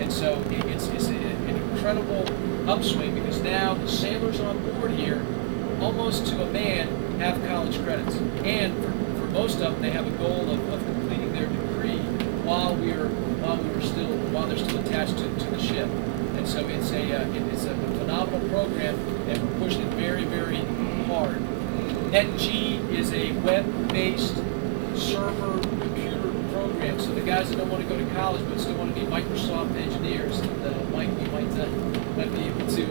And so it's an incredible upswing, because now the sailors on board here, almost to a man, have college credits. And for most of them, they have a goal of completing their degree while they're still attached to the ship. And so it's a phenomenal program, and we're pushing it very, very hard. NetG is a web-based server computer program. So the guys that don't want to go to college but still want to be Microsoft engineers, and Mike, you might be able to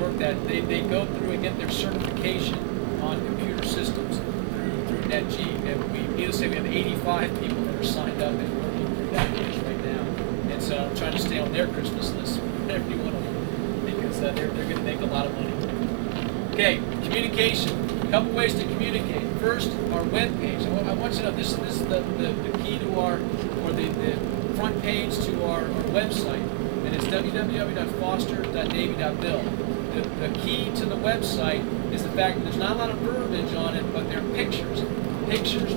work that. They go through and get their certification on computer systems through NetG. And needless to say, we have 85 people that are signed up and working through that course right now. And so I'm trying to stay on their Christmas list, every one of them, because they're going to make a lot of money. Okay, communication. A couple ways to communicate. First, our web page. I want you to know this is the key to the front page to our website, and it's www.foster.navy.mil. The key to the website is the fact that there's not a lot of verbiage on it, but there are pictures. Pictures.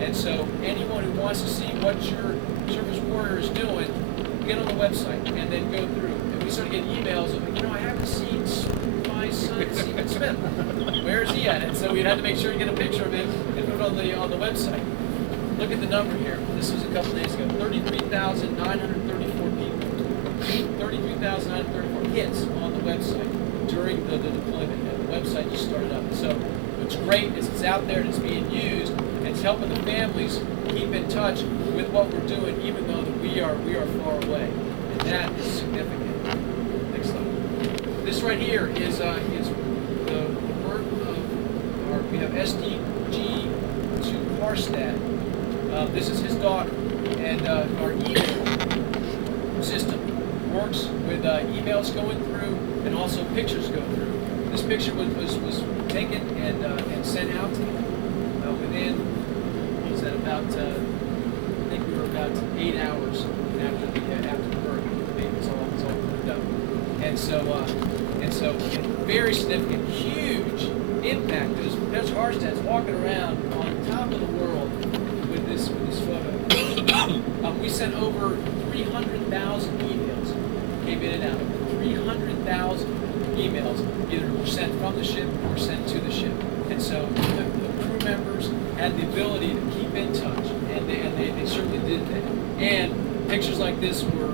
And so anyone who wants to see what your Surface Warrior is doing, get on the website and then go through. And we start getting emails of, I haven't seen my son, Stephen Smith. Where is he at? And so we had to make sure you get a picture of him and put it on the website. Look at the number here. This was a couple days ago. 33,934 people. 33,934 hits on the website during the deployment. And the website just started up. So what's great is it's out there and it's being used, and it's helping the families keep in touch with what we're doing, even though that we are far away. And that is significant. Next slide. This right here is the birth of we have SDG to Harstad. This is his daughter, and our email system works with emails going through and also pictures go through. This picture was taken and sent out within, what was that, about, I think we were about 8 hours after the birth. The baby was all cleaned up. And so very significant, huge impact. There's Harstad's walking around on top of the world with this photo. We sent over 300,000 emails, came in and out. 300,000 emails either were sent from the ship or sent to the ship. And so the crew members had the ability to keep in touch, and they certainly did that. And pictures like this were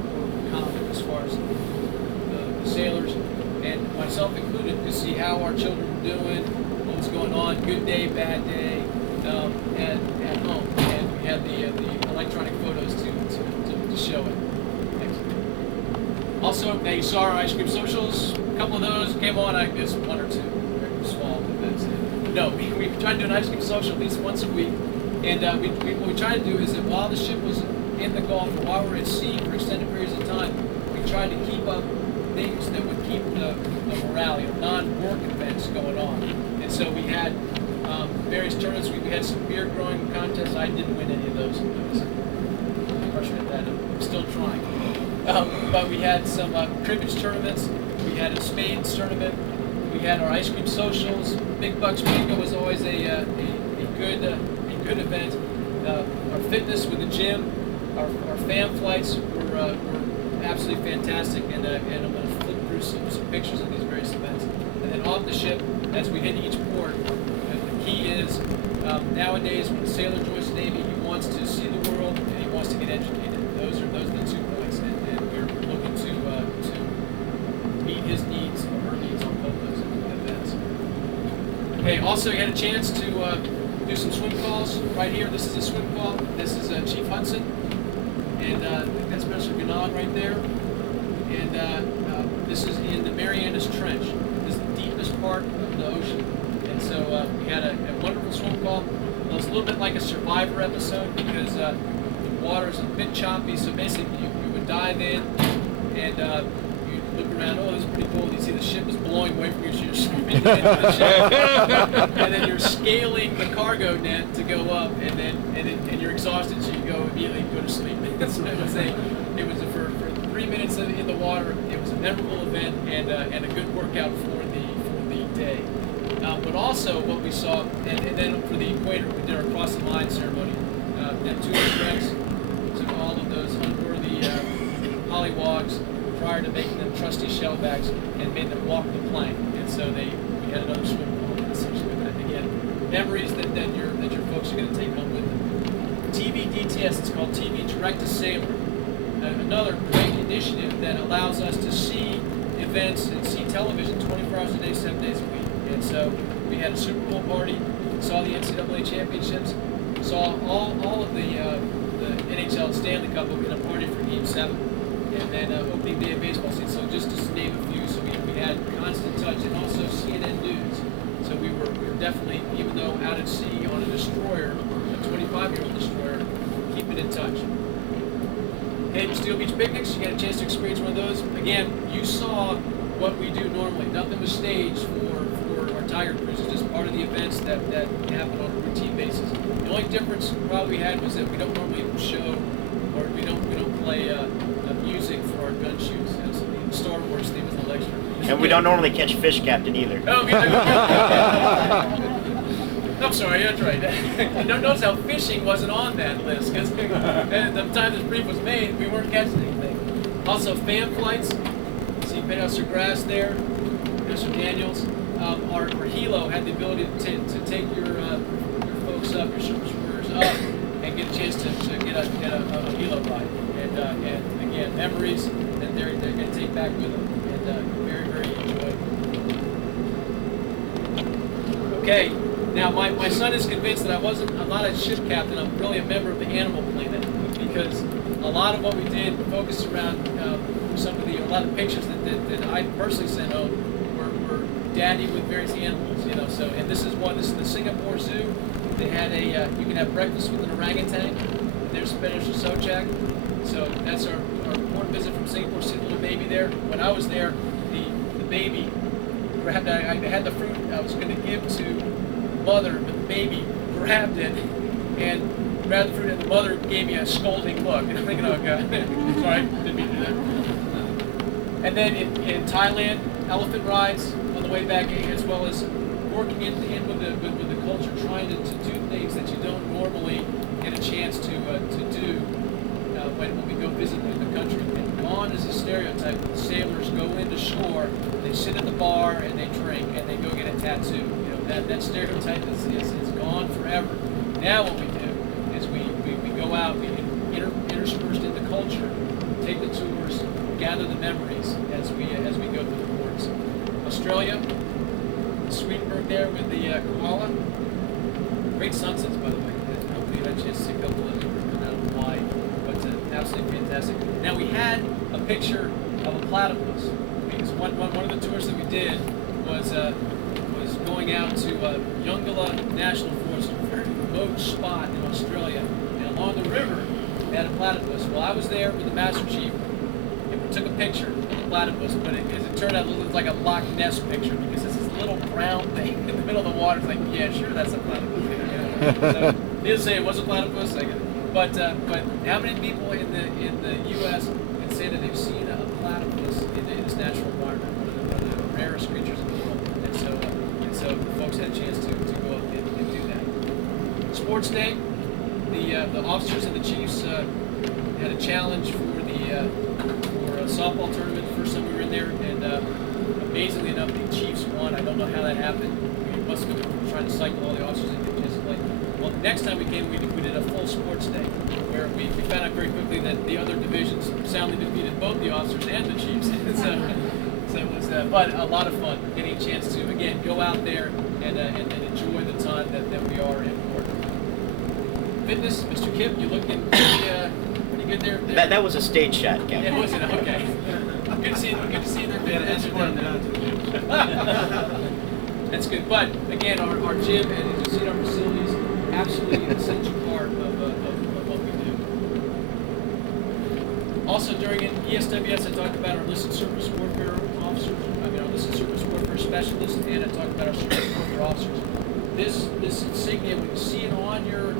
common as far as the sailors, and myself included, to see how our children were doing, what was going on, good day, bad day, at home. And we had the electronic photos to show it. Thanks. Also, now you saw our ice cream socials. A couple of those came on, I guess one or two. Very small, but that's it. No, we try to do an ice cream social at least once a week. And what we try to do is that while the ship was in the Gulf, or while we're at sea for extended periods of time, we tried to keep up things that would keep the morale, non-work events going on. And so we had various tournaments. We had some beer growing contests. I didn't win any of those. I'm crushing at that. I'm still trying. But we had some cribbage tournaments. We had a spades tournament. We had our ice cream socials. Big Bucks Bingo was always a good event. Our fitness with the gym, our fan flights were absolutely fantastic. And I'm going to flip through some pictures of these various events. And then off the ship, as we hit each port, the key is nowadays when a sailor joins the Navy, he wants to see the world and he wants to get educated. Those are the 2 points, and we're looking to meet his needs or her needs on both those events. Okay, also you had a chance to do some swim calls right here. This is a swim call. This is Chief Hudson, and that's Mr. Ganong right there. And this is in the Marianas Trench. This is the deepest part of the ocean. And so we had a wonderful swim call. Well, it's a little bit like a Survivor episode because the water is a bit choppy. So basically you would dive in and you look around. Oh, this is pretty cool. You see the ship is blowing away from you. So you're swimming into the ship. And then you're scaling the cargo net to go up. And you're exhausted, so you immediately go to sleep. So it was for 3 minutes in the water. It was a memorable event and a good workout for the day. But also what we saw, and then for the equator, we did our cross the line ceremony. Neptunus Rex took all of those unworthy prior to making them trusty shell bags and made them walk the plank. And so we had another swim pool essentially. But again, memories that your folks are going to take home with them. TV DTS, it's called TV Direct to Sailor. Another great initiative that allows us to see events and see television 24 hours a day, 7 days a week. And so we had a Super Bowl party, saw the NCAA championships, saw all of the NHL Stanley Cup in a party for Game 7, and then opening day of baseball season. So just to name a few, so we had constant touch, and also CNN News. So we were definitely, even though out at sea on a destroyer, a 25-year-old destroyer, keeping in touch. Hey, Steel Beach Picnics, you got a chance to experience one of those. Again, you saw what we do normally. Nothing was staged for our Tiger Cruises, just part of the events that happen on a routine basis. The only difference probably we had was that we don't normally show, or we don't play music for our gun shoots. You know, so the Star Wars theme is a lecture. And we don't normally catch fish, Captain, either. Oh, I'm sorry, that's right. Notice how fishing wasn't on that list, because the time this brief was made, we weren't catching anything. Also, fan flights. See Mr. Grass there, Mr. Daniels. Our Hilo had the ability to take your folks up, your service workers up, and get a chance to get a Hilo ride. And again, memories that they're going to take back with them, and very, very enjoyable. Okay. Now, my son is convinced that I'm not a ship captain, I'm really a member of the Animal Planet, because a lot of what we did focused around a lot of pictures that I personally sent home were daddy with various animals, you know. So, and this is the Singapore Zoo. They had you can have breakfast with an orangutan. There's Spanish Sochak. So that's our port visit from Singapore. See the little baby there. When I was there, the baby grabbed. I had the fruit I was going to give to mother, but the baby grabbed it and grabbed the fruit, and the mother gave me a scolding look. And I'm thinking, oh God, sorry, didn't mean to do that. And then in Thailand, elephant rides on the way back, as well as working in with the culture, trying to do things that you don't normally get a chance to do when we go visit the country. And gone is a stereotype. The sailors go into shore, they sit at the bar and they drink and they go get a tattoo. That stereotype is gone forever. Now what we do is we go out, we interspersed in the culture, take the tours, gather the memories as we go through the ports. Australia, Swedenborg there with the koala. Great sunsets, by the way. Hopefully you had a chance to see a couple of them. I don't know why, but absolutely fantastic. Now we had a picture of a platypus, because one of the tours that we did was going out to Yongala National Forest, a very remote spot in Australia, and along the river they had a platypus. Well, I was there with the Master Chief, and we took a picture of the platypus, but as it turned out, it looked like a Loch Ness picture, because it's this little brown thing in the middle of the water. It's like, yeah, sure, that's a platypus. So, needless to say, it was a platypus. But how many people in the U.S. can say that they've seen a platypus in its natural environment? One of the rarest creatures in the world. So folks had a chance to go up and do that. Sports Day, the officers and the chiefs had a challenge for a softball tournament. The first time we were in there, and amazingly enough, the Chiefs won. I don't know how that happened. We must have been trying to cycle all the officers and get a chance to play. Well, the next time we came, we did a full sports day, where we found out very quickly that the other divisions soundly defeated both the officers and the Chiefs. So it was, but a lot of fun, getting a chance to, again, go out there and enjoy the time that we are in port. Fitness, Mr. Kip, you looking pretty good there? That was a stage shot, Captain. Yeah, was it? Okay. Good to see their fitness down there. That's good. But, again, our gym and as you see our facilities, absolutely an essential part of what we do. Also, during ESWS, I talked about our enlisted surface warfare officers, our enlisted surface warfare specialists, and I talked about our surface warfare officers. This insignia, when you see it on your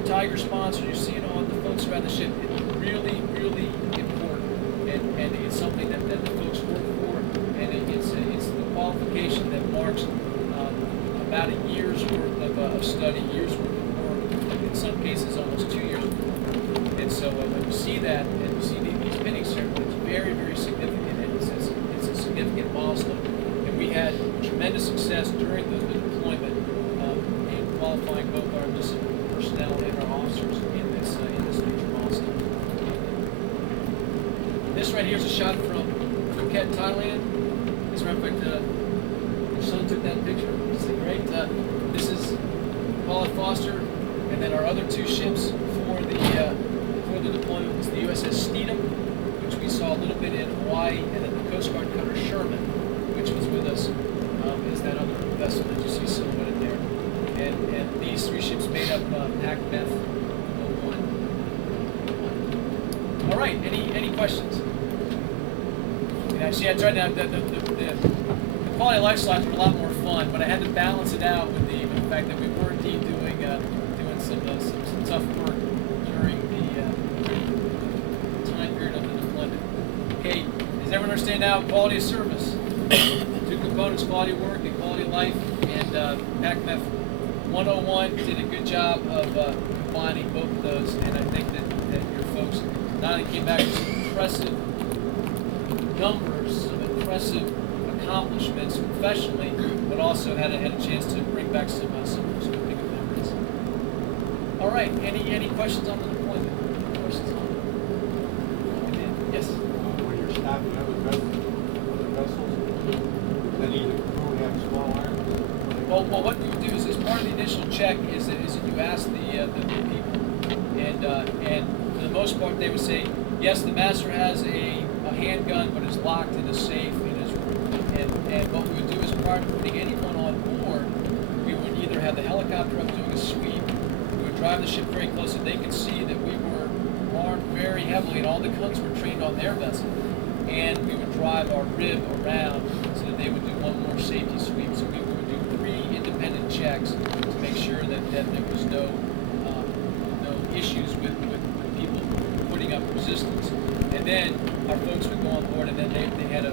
Tiger sponsor, you see it on the folks around the ship, it's really, really important, and it's something that the folks work for, and it's the qualification that marks about a year's worth of study, years worth of work, in some cases almost 2 years. And so when you see that, and you see these pinning ceremonies, very, very significant. tremendous success during the deployment in qualifying both our enlisted personnel and our officers in this major milestone. This right here is a shot from Phuket, Thailand. As a matter of fact, your son took that picture. It's great. This is Paula Foster, and then our other two ships for the deployment was the USS Steedham, which we saw a little bit in Hawaii, and then the Coast Guard cutter Sherman, which was with us, is that other vessel that you see silhouetted there. And these three ships made up ACMEF 01. All right, any questions? See, I tried to have the quality of life slides were a lot more fun, but I had to balance it out with the fact that we were indeed doing some tough work during the time period of the deployment. Okay, does everyone understand now quality of service? Two components, quality of work and quality of life, and ACMEF 101 did a good job of combining both of those, and I think that your folks not only came back with some impressive numbers, some impressive accomplishments professionally, but also had a chance to bring back some pretty good memories. All right, any questions on the deployment? Questions on it? Yes? When you're stopping other vessels, then either crew have small arms? Well, what you do is, as part of the initial check, is that you ask the people, and for the most part, they would say, yes, the master has a handgun, but is locked in a safe in his room. And what we would do is, prior to putting anyone on board, we would either have the helicopter up doing a sweep, we would drive the ship very close, so they could see that we were armed very heavily, and all the guns were trained on their vessel. And we would drive our rib around so that they would do one more safety sweep. So we would do 3 independent checks to make sure that there was no issues with people putting up resistance. And then our folks would go on board, and then they had a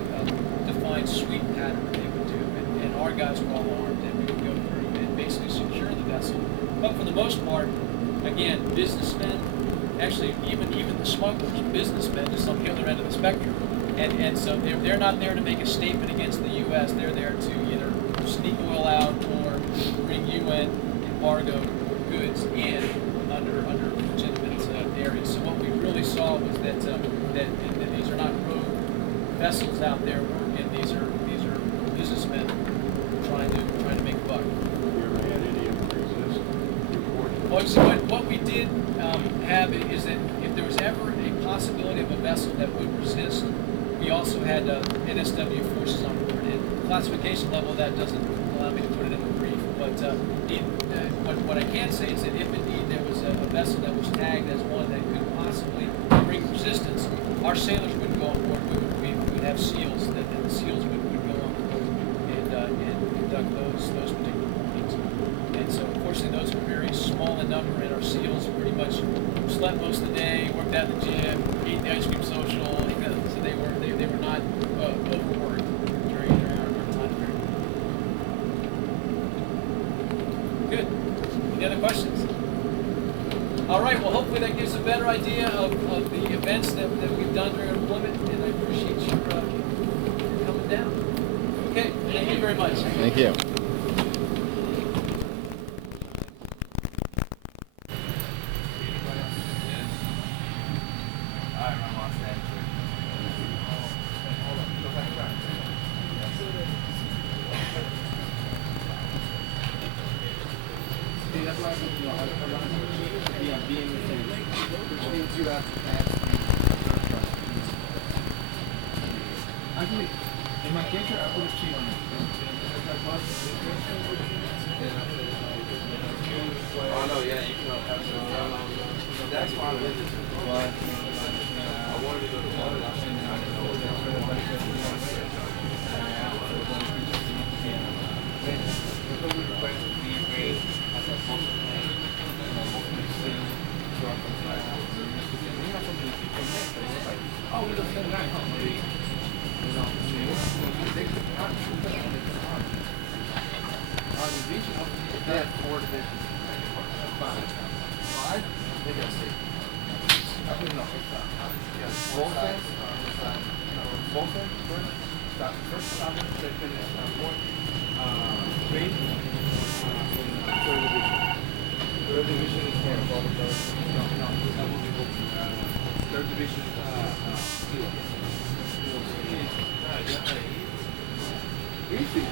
defined sweep pattern that they would do. And our guys were all armed, and we would go through and basically secure the vessel. But for the most part, again, businessmen, actually even the smugglers, businessmen, just on the other end of the spectrum. And so they're not there to make a statement against the U.S. They're there to either sneak oil out or bring UN embargo goods in under legitimate areas. So what we really saw was that these are not rogue vessels out there working. These are businessmen trying to make a buck. Have you ever had any of them resist reports? Well, so what we did have is that if there was ever a possibility of a vessel that would resist, we also had NSW forces on board. And classification level, that doesn't allow me to put it in the brief. But what I can say is that if indeed there was a vessel that was tagged as one that could possibly bring resistance, our sailors wouldn't go on board. We would have SEALs, and the SEALs would go on board and conduct those particular warnings. And so, unfortunately, those were very small in number, and our SEALs pretty much slept most of the day, worked out in the gym, ate the ice cream social, so they were not overworked during our time period. Good. Any other questions? All right. Well, hopefully that gives a better idea of the events that we've done during our deployment, and I appreciate your coming down. Okay. Thank you very much. Thank you. Actually, in my case, I put a sheet on it. Oh no, yeah, you can absolutely. That's fine. I wanted to go to water. Oh, we don't send that. They had 4 divisions. 5? They got 6. I don't know. Bolton? Bolton? First stop, second, fourth. train in third division. Third division is for bubble guard. No, that will be both. Third division is kilo. Easy.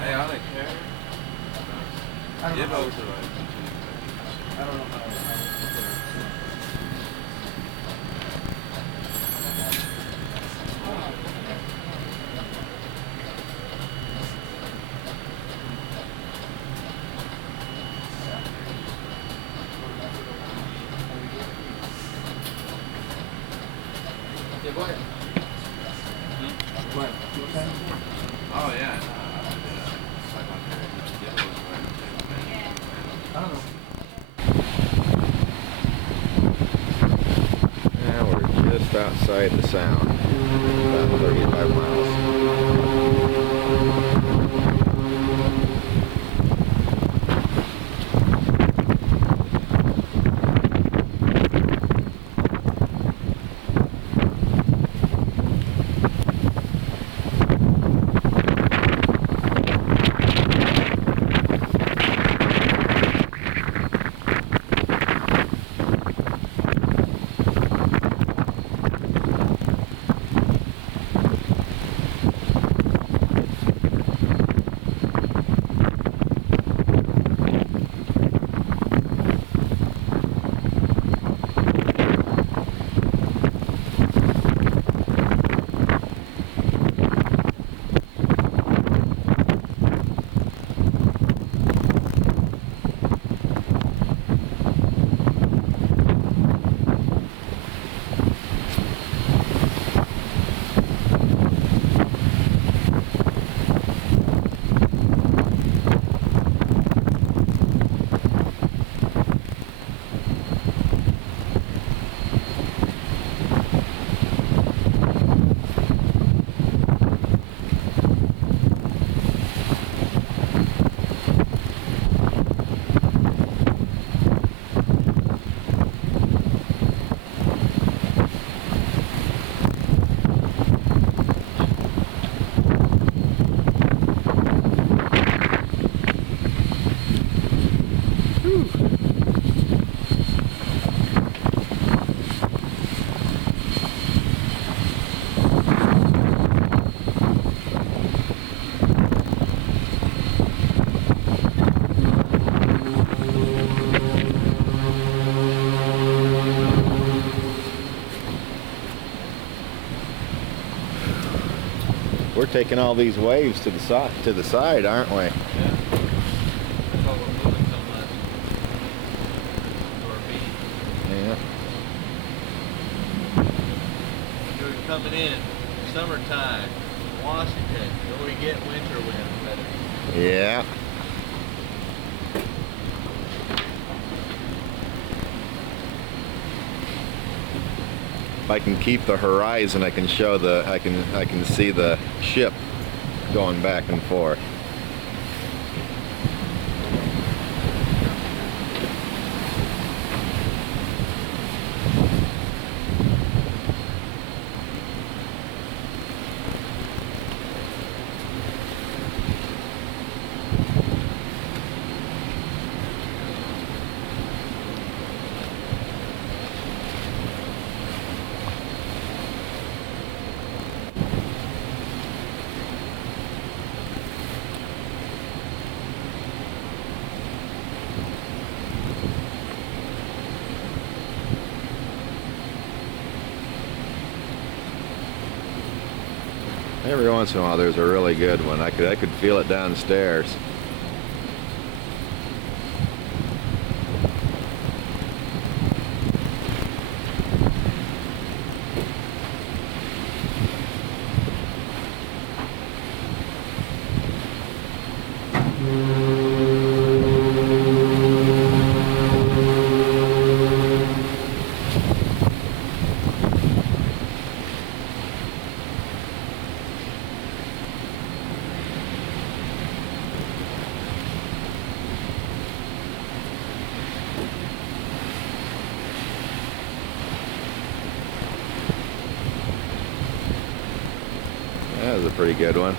Hey, I don't care. Give over to I don't know how. Yeah, go ahead. What? Oh, yeah. I don't know. Yeah, we're just outside the sound. About 35 miles. We're taking all these waves to the side, aren't we? That's why we're moving so much. coming in, summertime, Washington, where we get winter wind. Yeah. If I can keep the horizon, I can show the I can see the ship going back and forth. Every once in a while there's a really good one. I could feel it downstairs. That was a pretty good one.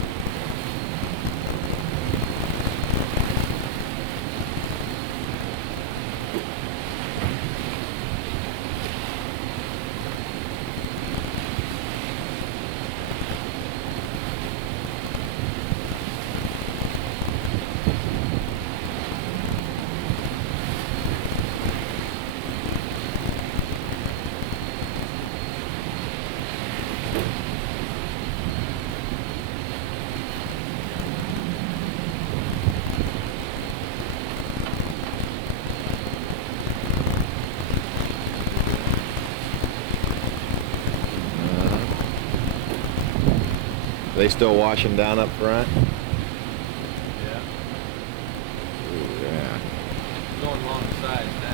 They still washing down up front? Yeah. Ooh, yeah. Going along the sides now.